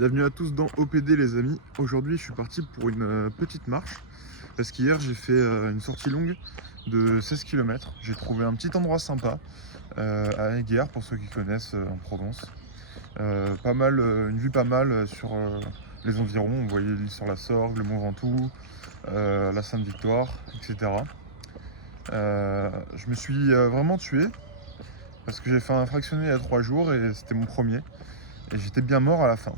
Bienvenue à tous dans OPD les amis. Aujourd'hui je suis parti pour une petite marche parce qu'hier j'ai fait une sortie longue de 16 km. J'ai trouvé un petit endroit sympa à Aiguière pour ceux qui connaissent en Provence. Pas mal, une vue pas mal sur les environs. On voyait l'île sur la Sorgue, le Mont Ventoux, la Sainte-Victoire, etc. Je me suis vraiment tué parce que j'ai fait un fractionné il y a 3 jours et c'était mon premier. Et j'étais bien mort à la fin.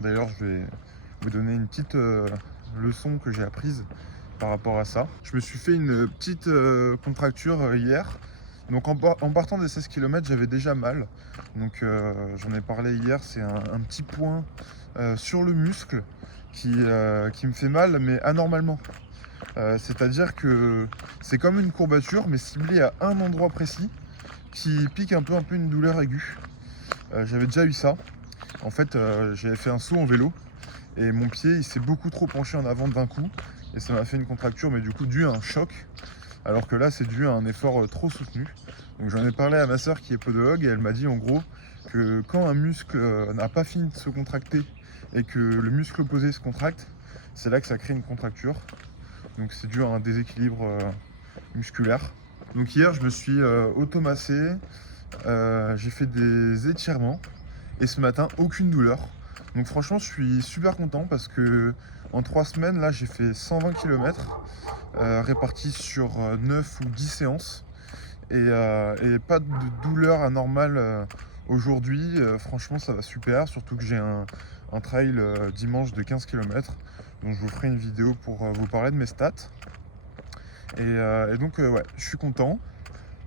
D'ailleurs, je vais vous donner une petite leçon que j'ai apprise par rapport à ça. Je me suis fait une petite contracture hier. Donc en partant des 16 km, j'avais déjà mal. Donc j'en ai parlé hier, c'est un petit point sur le muscle qui me fait mal, mais anormalement. C'est-à-dire que c'est comme une courbature, mais ciblée à un endroit précis, qui pique un peu une douleur aiguë. J'avais déjà eu ça. En fait, j'avais fait un saut en vélo et mon pied il s'est beaucoup trop penché en avant d'un coup et ça m'a fait une contracture, mais du coup dû à un choc, alors que là c'est dû à un effort trop soutenu. Donc j'en ai parlé à ma soeur qui est podologue et elle m'a dit en gros que quand un muscle n'a pas fini de se contracter et que le muscle opposé se contracte, c'est là que ça crée une contracture. Donc c'est dû à un déséquilibre musculaire. Donc hier je me suis automassé, j'ai fait des étirements et ce matin aucune douleur. Donc franchement je suis super content parce que en 3 semaines là j'ai fait 120 km répartis sur 9 ou 10 séances et pas de douleur anormale aujourd'hui. Franchement ça va super, surtout que j'ai un trail dimanche de 15 km, donc je vous ferai une vidéo pour vous parler de mes stats. Et donc ouais, je suis content.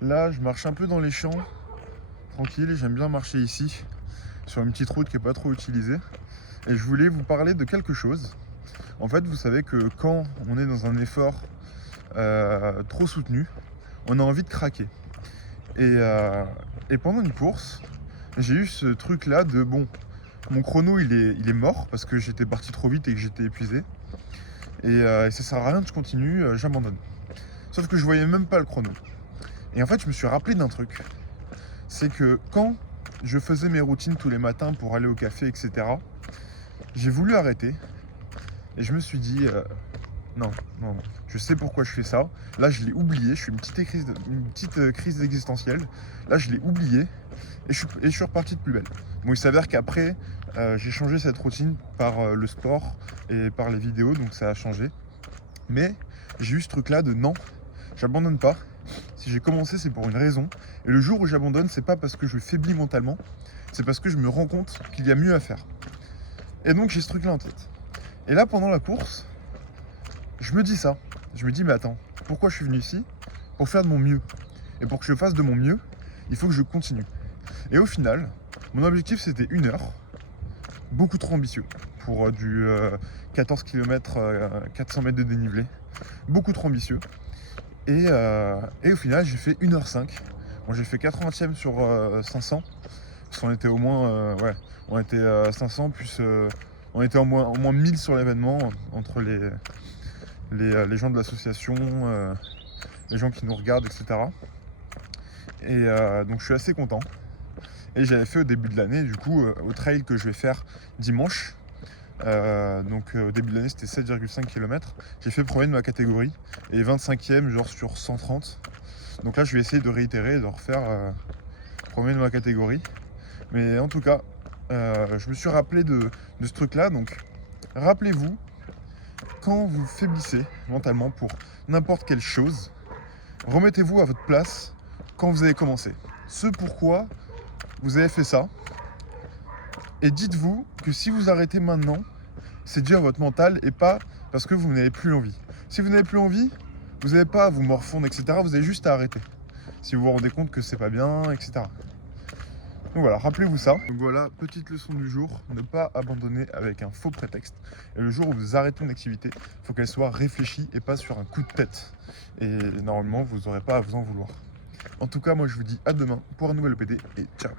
Là je marche un peu dans les champs tranquille, j'aime bien marcher ici sur une petite route qui n'est pas trop utilisée. Et je voulais vous parler de quelque chose. En fait, vous savez que quand on est dans un effort trop soutenu, on a envie de craquer. Et pendant une course, j'ai eu ce truc-là de bon, mon chrono il est mort parce que j'étais parti trop vite et que j'étais épuisé. Et ça sert à rien que je continue, j'abandonne. Sauf que je voyais même pas le chrono. Et en fait, je me suis rappelé d'un truc. C'est que quand je faisais mes routines tous les matins pour aller au café, etc., j'ai voulu arrêter et je me suis dit non, non, je sais pourquoi je fais ça. Là, je l'ai oublié, je suis une petite crise existentielle. Là, je l'ai oublié et je suis reparti de plus belle. Bon, il s'avère qu'après, j'ai changé cette routine par le sport et par les vidéos, donc ça a changé. Mais j'ai eu ce truc-là de non, j'abandonne pas. Si j'ai commencé, c'est pour une raison. Et le jour où j'abandonne, c'est pas parce que je faiblis mentalement, c'est parce que je me rends compte qu'il y a mieux à faire. Et donc j'ai ce truc-là en tête. Et là, pendant la course, je me dis ça. Je me dis, mais attends, pourquoi je suis venu ici? Pour faire de mon mieux. Et pour que je fasse de mon mieux, il faut que je continue. Et au final, mon objectif c'était 1 heure. Beaucoup trop ambitieux pour du 14 km, 400 mètres de dénivelé. Beaucoup trop ambitieux. Et au final, j'ai fait 1h05. Bon, j'ai fait 80e sur 500. Parce qu'on était au moins, ouais, on était 500 plus, on était au moins 1000 sur l'événement entre les gens de l'association, les gens qui nous regardent, etc. Donc je suis assez content. Et j'avais fait au début de l'année, du coup, au trail que je vais faire dimanche. Donc au début de l'année c'était 7,5 km. J'ai fait premier de ma catégorie et 25e genre sur 130. Donc là je vais essayer de réitérer et de refaire premier de ma catégorie. Mais en tout cas, je me suis rappelé de ce truc là. Donc rappelez-vous, quand vous faiblissez mentalement pour n'importe quelle chose, remettez-vous à votre place quand vous avez commencé. Ce pourquoi vous avez fait ça. Et dites-vous que si vous arrêtez maintenant, c'est dû à votre mental et pas parce que vous n'avez plus envie. Si vous n'avez plus envie, vous n'avez pas à vous morfondre, etc. Vous avez juste à arrêter. Si vous vous rendez compte que c'est pas bien, etc. Donc voilà, rappelez-vous ça. Donc voilà, petite leçon du jour, ne pas abandonner avec un faux prétexte. Et le jour où vous arrêtez une activité, il faut qu'elle soit réfléchie et pas sur un coup de tête. Et normalement, vous n'aurez pas à vous en vouloir. En tout cas, moi je vous dis à demain pour un nouvel EPD et ciao.